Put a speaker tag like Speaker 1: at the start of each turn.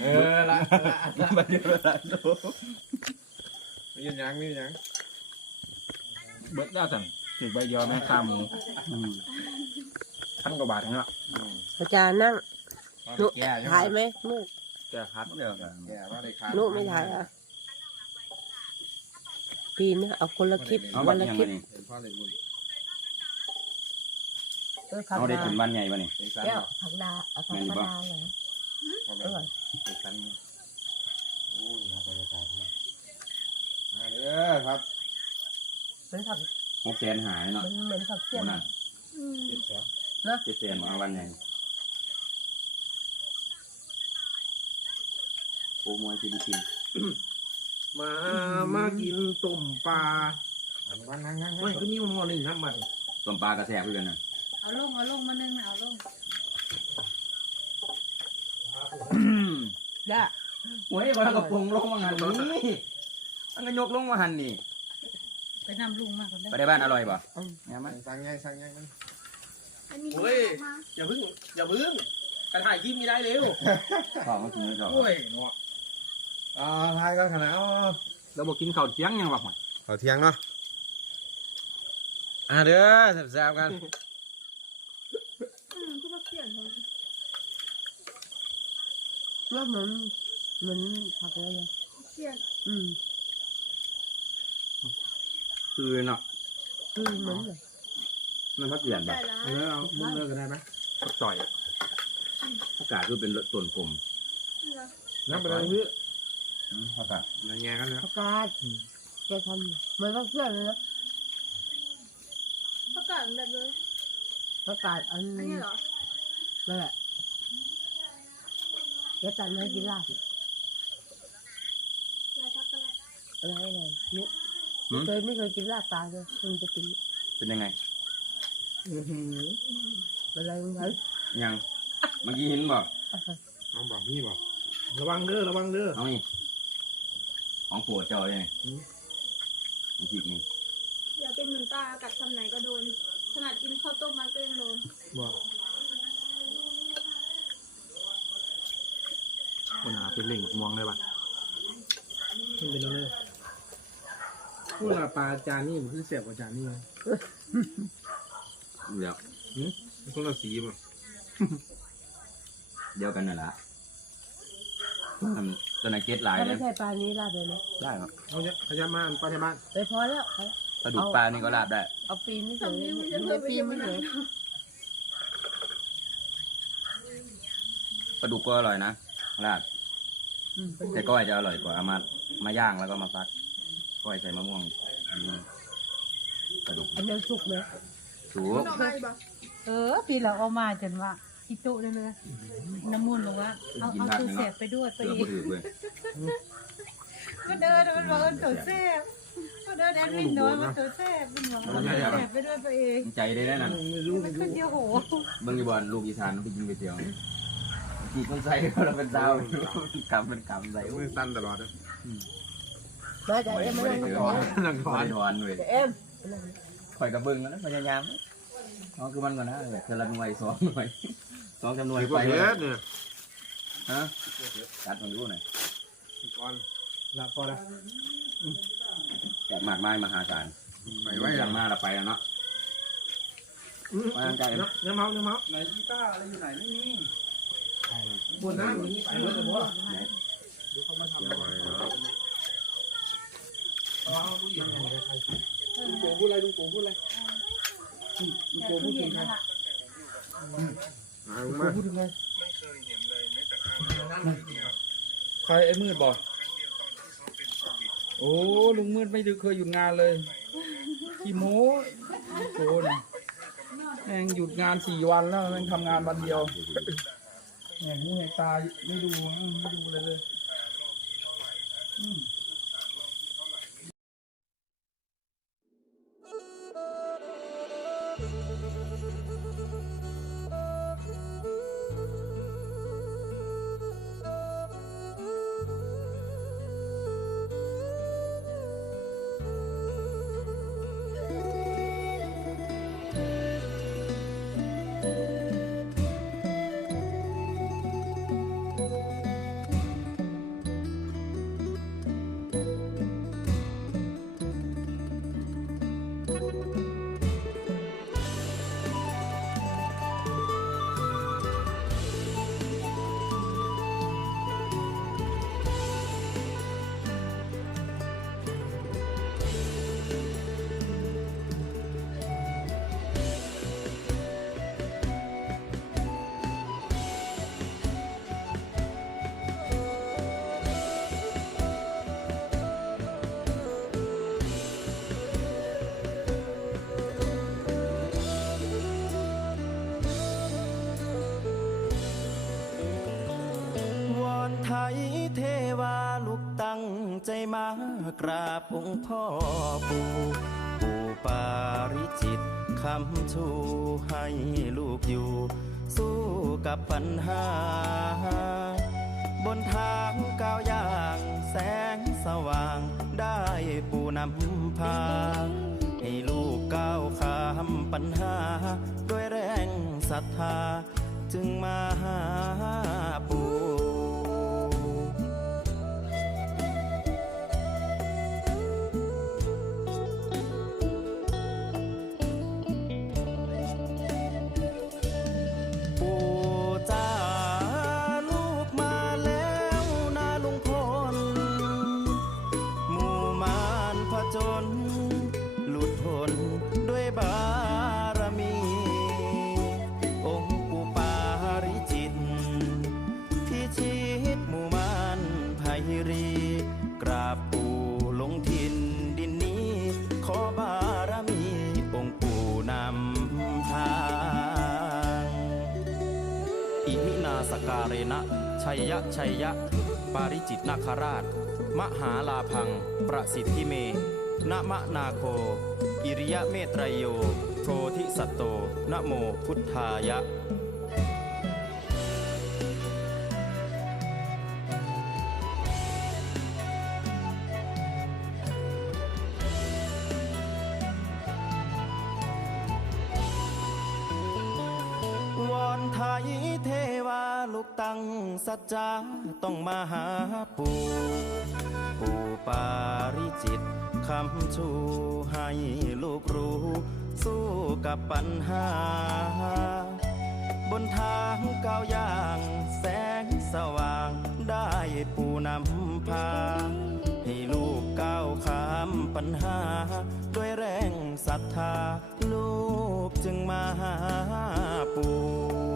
Speaker 1: เออละละ
Speaker 2: มาเยอะละโต
Speaker 1: มีหยังมีหยัง
Speaker 3: เบิดแล้วสั่งถือใบเดียวแม่ข้าหมูพันกว่าบาทเนาะ
Speaker 4: อาจารย์นั่งนุ
Speaker 1: แก่ยัง
Speaker 4: ถ่ายไหมมืด
Speaker 3: แกคัด
Speaker 2: เดียวกัน
Speaker 1: แกว่าได้ขาด
Speaker 4: นุไม่ถ่ายอะปีนะเอาคนละคลิป
Speaker 2: เอา
Speaker 4: วั
Speaker 2: บั
Speaker 4: นละคลิป
Speaker 1: เอา
Speaker 2: ได้ถึงบ้านใหญ่ป่ะนี่
Speaker 1: เป็นสัน
Speaker 4: แก้วผักดาเอาผักดาเลย
Speaker 1: พ่อ
Speaker 4: อ
Speaker 1: แม่
Speaker 4: ร่อย
Speaker 1: เป็นสันโอ้ยครับบรรยากาศนี่มาเด้อครับ
Speaker 4: เป็นผัก
Speaker 2: หกแสนหายเนาะ
Speaker 4: มันเหมือนผักเสี้ยน
Speaker 2: นั่น
Speaker 1: เจ็ดแสน
Speaker 2: เจ็ดแสนมาวันใหญ่โอ้มวยกินกิน
Speaker 5: มามากินต้มปลา
Speaker 1: อันวันนั่งนั่ง
Speaker 5: ไม่ก็นี่มันมอหนึ่งน้ำมัน
Speaker 2: ต้มปลากระแสเพื่อนน่ะ
Speaker 6: เอาลงเอาลงมานึ่งนะเอาลง
Speaker 4: ย่า
Speaker 2: โอ้ยวันกระปงลงมาหันนี่อันก็ยกลงมาหันนี่
Speaker 6: ไปนำลุงมาคนเด้
Speaker 2: ไปได้บ้านอร่อยป่ะเนี่ยมั้ย
Speaker 1: สั่งไงสั่งไงมัน
Speaker 5: โอ้ยอย่าพึ่งอย่าพึ่งกระถ่ายคลิปมีได้เร็ว
Speaker 2: ขอมากินไม่ชอบ
Speaker 5: โอ้ยเนาะ
Speaker 1: อ่าทายกันขนาด
Speaker 3: แล้วบอกกินข้าวเที่ยงยังหรอก
Speaker 1: เขาเที่ยงเนาะอ่าเด้อแซ่บๆกัน
Speaker 4: ว่ามันเหมือนผักอะไรนะอืม
Speaker 2: คือเนาะ
Speaker 4: คือเหมือนเลย
Speaker 2: มันพักเปลี่ยนป่ะ
Speaker 5: เออเอามุ้งเลิกกันได้ไหม
Speaker 3: ปักจ่อย
Speaker 2: อากาศคือเป็นต้นกลม
Speaker 1: น้ำไปเลยพี่
Speaker 2: อากาศ
Speaker 1: นั่งแงกันนะ
Speaker 4: ผักกาดแกทำเหมือนผักเสี้ยนเลยนะ
Speaker 6: ประกาศแบบเลย
Speaker 4: ผักกาดอัน
Speaker 6: อันนี้เหรอ
Speaker 4: นั่นแหละ แกตัดมาให้กินลาบ
Speaker 6: ลายช็อกโกแลต
Speaker 4: อะไรอะไรเนี่ยเคยไม่เคยกินลาบปลาเลยเพิ่งจะกิน
Speaker 2: เป็นยังไง
Speaker 4: อะไรมึงไง
Speaker 2: ยัง เมื่อกี้เห็นบอก
Speaker 1: น้องบอกนี่บอก
Speaker 5: ระวังเด้อระวังเด้อ
Speaker 2: เอานี่ของโปรดเจ้าเลยนี่มันผิดนี่
Speaker 6: เดี๋ยวเป็นเหมือนตากัดคำไหนก็โดน ขนาดกินข้าวต้มมันก็ยังโดน
Speaker 1: บอก
Speaker 3: คนหา เป็นเล่งม่วงได้ปะ
Speaker 5: ขึ้นไปแล้วเลยพูดปลาจานนี่มันคือเสียบกว่าจานนี่ไหม
Speaker 2: เดี๋ยว
Speaker 1: คนละสีบ่ะ
Speaker 2: เดียวกันนั่นแหละมันตัวไหนเก็ตหลาย
Speaker 4: ถ้า
Speaker 2: เล
Speaker 4: ไม่
Speaker 2: ย
Speaker 4: ใช่ปลานี้ลาบเลยนะ
Speaker 2: ได้ครับ
Speaker 5: เอาเนี่ยขยับมาปลาแถวบ้าน
Speaker 4: ไปพอแล้วพอแล้ว
Speaker 2: ปลาดุกปลานี่ก็ลาบได้
Speaker 4: เอาปีนไม่เฉย
Speaker 6: ทำนี้มันจะ
Speaker 4: ไม่
Speaker 6: เพิ่มไป
Speaker 4: ปี
Speaker 6: เย
Speaker 4: น
Speaker 6: อะ
Speaker 4: ไม่
Speaker 6: มา
Speaker 4: เฉย
Speaker 6: ก
Speaker 2: ปลาดุกก็อร่อยนะลาบ แต่ก้อยจะอร่อยกว่าเอามามาย่างแล้วก็มาฟัก ก้อยใส่มะม่วงอืมปลาดุก
Speaker 4: อันนั้นสุกไหม
Speaker 2: สู
Speaker 6: ห
Speaker 2: ง
Speaker 6: น่อไม้บอก
Speaker 7: เออปีเราเอามาจนว่าพี่ตุเลยเลยน้ำมูลบอกว่าเอาเอาตัวแสบไปด้วยไป
Speaker 2: เสือ
Speaker 7: อี
Speaker 2: บุ
Speaker 7: ก
Speaker 2: ถือเว้ย
Speaker 7: ก็เดินมันบอกว่าตัวแสบก็เดินแอดมินน้อยมาตัวแสบมันบอกว่าตัวแสบไปด้วยไปเอง
Speaker 2: ใจได้แน่นอน
Speaker 5: ไม่รู้
Speaker 7: มั
Speaker 5: ไม่
Speaker 7: น
Speaker 5: รู้
Speaker 7: ขึ้นเดียวโห
Speaker 2: เบิ่งอยู่บอลลูกอีสานไปกินก๋วยเตี๋ยว กีคนใส่เราเป็นดาวกำเป็นกำใส่
Speaker 1: มือสั้นตลอดเลย
Speaker 4: มาจากเอ็ม
Speaker 2: ไม่
Speaker 4: นั่
Speaker 2: ได้
Speaker 4: ง
Speaker 2: ถือ
Speaker 4: น
Speaker 1: นังถอ
Speaker 2: ไม่
Speaker 1: น
Speaker 2: ได้ถอนเว้ย
Speaker 4: เอ็ม
Speaker 2: คอยกับเบิ้องแล้วพยายามอ๋องคือมันก่อนนะแบบเทละหน่วยสองหน่วยสองจำนวนไปเลยฮะจัดมันรู้หน่อย
Speaker 1: ก่อน
Speaker 5: หลับพอแล้ว
Speaker 2: จากมากมายมหาศาล
Speaker 1: ไปไว้ยั
Speaker 2: งมาเราไปแล้วเนาะ
Speaker 5: เนื้อเมาเนื้อเมา
Speaker 3: ไหนกีตาร์อะไรอยู่ไหนไม่มี
Speaker 5: ปวดหน้าไปเลยแต่ว่าลุงโกพูดอะไรลุงโกพูดอะไรลุงโกพูดถึงใคร
Speaker 1: มา
Speaker 5: ลุงโก
Speaker 1: มา
Speaker 5: พูดถึงใคร
Speaker 3: ใครไอ้มืดบอกโอ้ลุงมืดไม่ได้เคยหยุดงานเลยกี่โม้โกนแม่งหยุดงานสี่วันแล้วแม่งทำงานวันเดียว แหงหูแหงตาไม่ดูไม่ดูเลยเลยา
Speaker 8: กราบองค์พ่อปู่ปู่ปาริจิตคำชูให้ลูกอยู่ สู้กับปัญหา บนทางก้าวย่าง แสงสว่างได้ปูนำพา ให้ลูกก้าวข้ามปัญหา ด้วยแรงศรัทธา จึงมาหาปู่ การเรณะชัยยะชัยยะ ปาริจิตนาคราช มหาลาพัง ประสิทธิเมนมะนาโค อิริยะเมตรยโย โพธิสัตโตนโมพุทธายะ สัจจาต้องมาหาปู่ปู่ปาริจิตคำชูให้ลูกรู้ สู้กับปัญหา บนทางก้าวย่างแสงสว่างได้ปู่นำพา ให้ลูกก้าวข้ามปัญหา ด้วยแรงศรัทธา ลูกจึงมาหาปู่